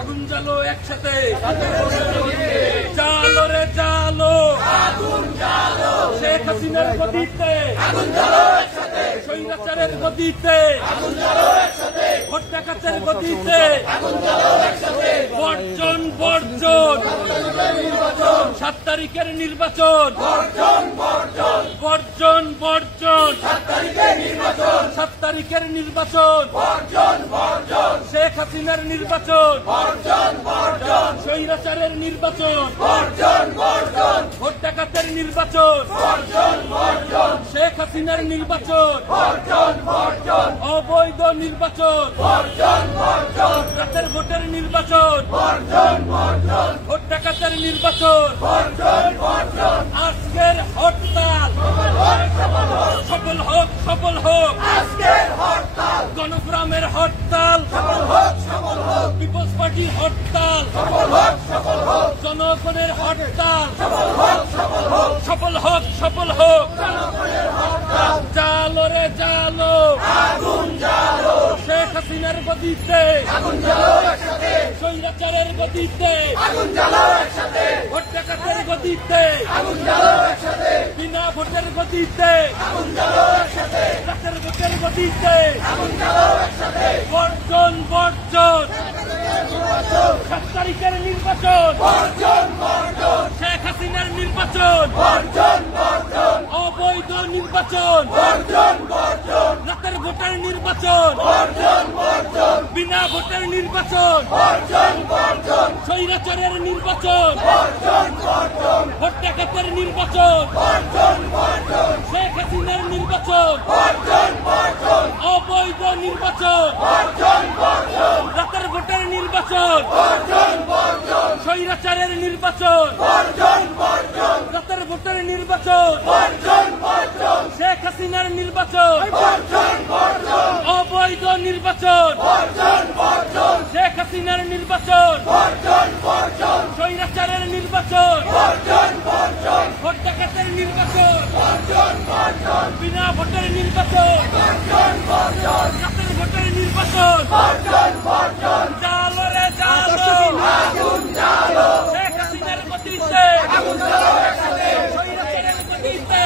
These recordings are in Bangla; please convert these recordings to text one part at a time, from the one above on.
আগুন জ্বালো একসাথে, জ্বালো রে জ্বালো, শেখ হাসিনার গদিতে, স্বৈরাচারের গদিতে, ভোট ডাকাতের গদিতে, বর্জন বর্জন, 7 তারিখের নির্বাচন, বর্জন বর্জন, 7 তারিখের নির্বাচন, শেখ হাসিনার নির্বাচন, স্বৈরাচারের নির্বাচন, ভোট ডাকাতের নির্বাচন, শেখ হাসিনার নির্বাচন, অবৈধ নির্বাচন, রাতের ভোটের নির্বাচন, ভোট ডাকাতের নির্বাচন, আজকের হরতাল সফল হোক, সফল হোক, গণফোরামের হরতাল, পিপলস পার্টির হরতাল, জনগণের হরতাল সফল হোক, সফল হোক, জালো রে জালো, শেখ হাসিনার গদিতে, স্বৈরাচারের গদিতে, ভোট ডাকাতের গদিতে, বিনা ভোটের গদিতে, রাতের ভোটের গদিতে, বর্জন বর্জন, 7 তারিখের নির্বাচন, শেখ হাসিনার নির্বাচন, অবৈধ নির্বাচন, রাতের ভোটের নির্বাচন, বিনা ভোটের নির্বাচন, স্বৈরাচারের নির্বাচন, ভোট ডাকাতের নির্বাচন, শেখ হাসিনার নির্বাচন, অবৈধ নির্বাচন, রাতের ভোটের নির্বাচন, স্বৈরাচারের নির্বাচন, রাতের ভোটের নির্বাচন, শেখ হাসিনার নির্বাচন, অবৈধ নির্বাচন, শেখ হাসিনার নির্বাচন, স্বৈরাচারের নির্বাচন, ভোট ডাকাতের নির্বাচন, বিনা ভোটের নির্বাচন, রাতের ভোটের নির্বাচন, জালো রে জালো, শেখ হাসিনার গদিতে, স্বৈরাচারের গদিতে,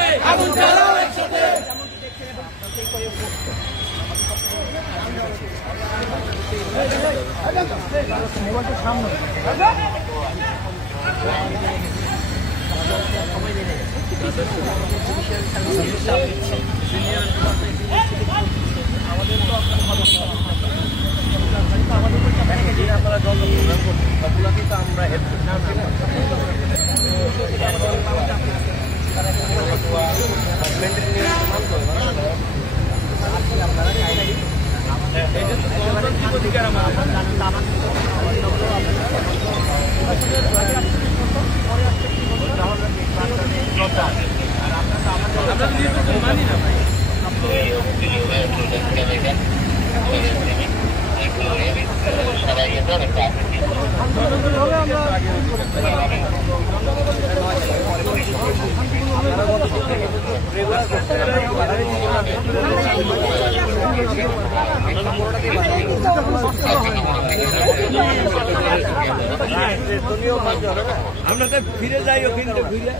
আমরা তো ফিরে যাই, ওখানে ফিরে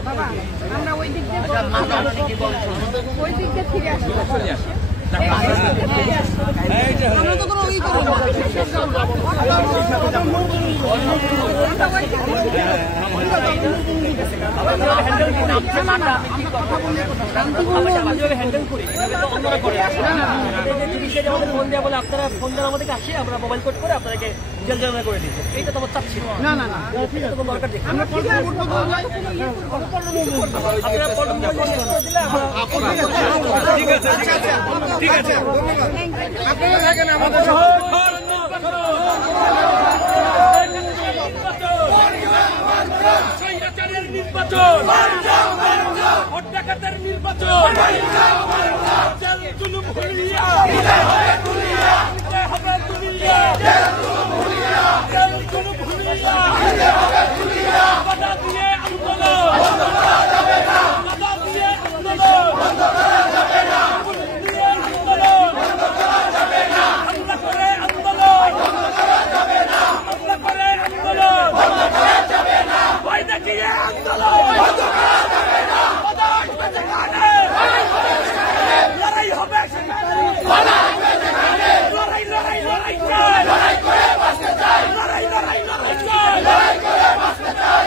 আমরা ওই দিক দিয়ে ফিরে আসি, আমরা তো কোনো ওই করবো না। হ্যান্ডেল করি অন্যরা করে আমাদের ফোন দেওয়া বলে আপনারা ফোন দেওয়া আমাদেরকে আসে আমরা মোবাইল কোড করে আপনাদেরকে জেল জরিমানা করে দিচ্ছি। এইটা তো আমার চাচ্ছি না দরকার দেখি ঠিক আছে নির্বাচন ভোট ডাকাতের নির্বাচন জুলুম হুলিয়া হবে তুলিয়া জুলুম হুলিয়া বাধা দিয়ে আন্দোলন বাধা দিয়ে আন্দোলন হামলা করে আন্দোলন হামলা করে আন্দোলন ভয় দেখিয়ে আন্দোলন লড়াই হবে লড়াই লড়াই লড়াই চাই লড়াই করে বাঁচতে চাই লড়াই লড়াই লড়াই চাই লড়াই করে বাঁচতে চাই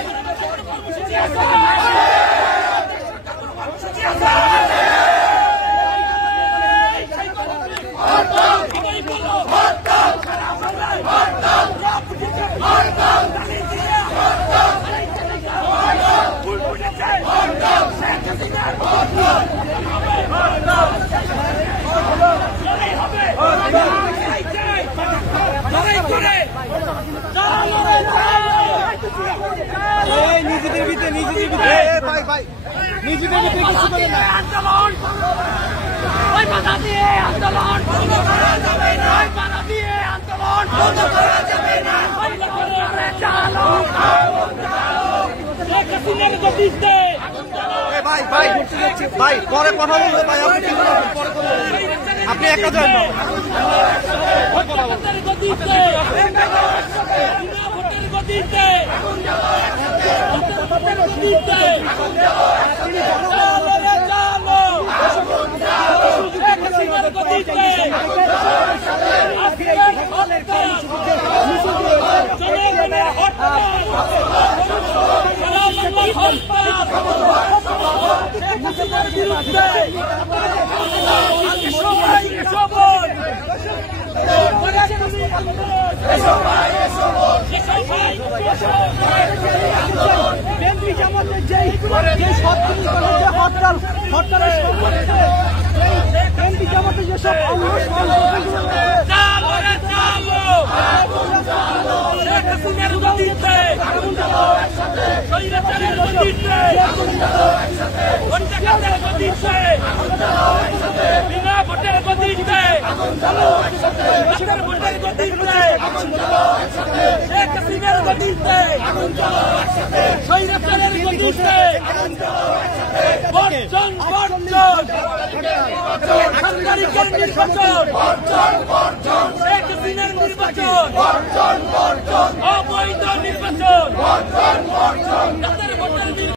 নিজেদের ভিতরে কিছু করে না আন্দোলন ওই বাধা দিয়ে আন্দোলন বন্ধ করা যাবে না ওই বাধা দিয়ে আন্দোলন বন্ধ করা যাবে না বন্ধ করে চালো শেখ হাসিনার গতিতে ভাই পরে কথা বলবো ভাই আপনি একা যান ভোটের গতিতে ভোটের গতিতে বিনা ভোটের গতিতে ভোটের গতিতে শেখ হাসিনার গতিতে স্বৈরাচারের গতিতে বর্জন বর্জন সাংবাদিকের নির্বাচন শেখ হাসিনার নির্বাচন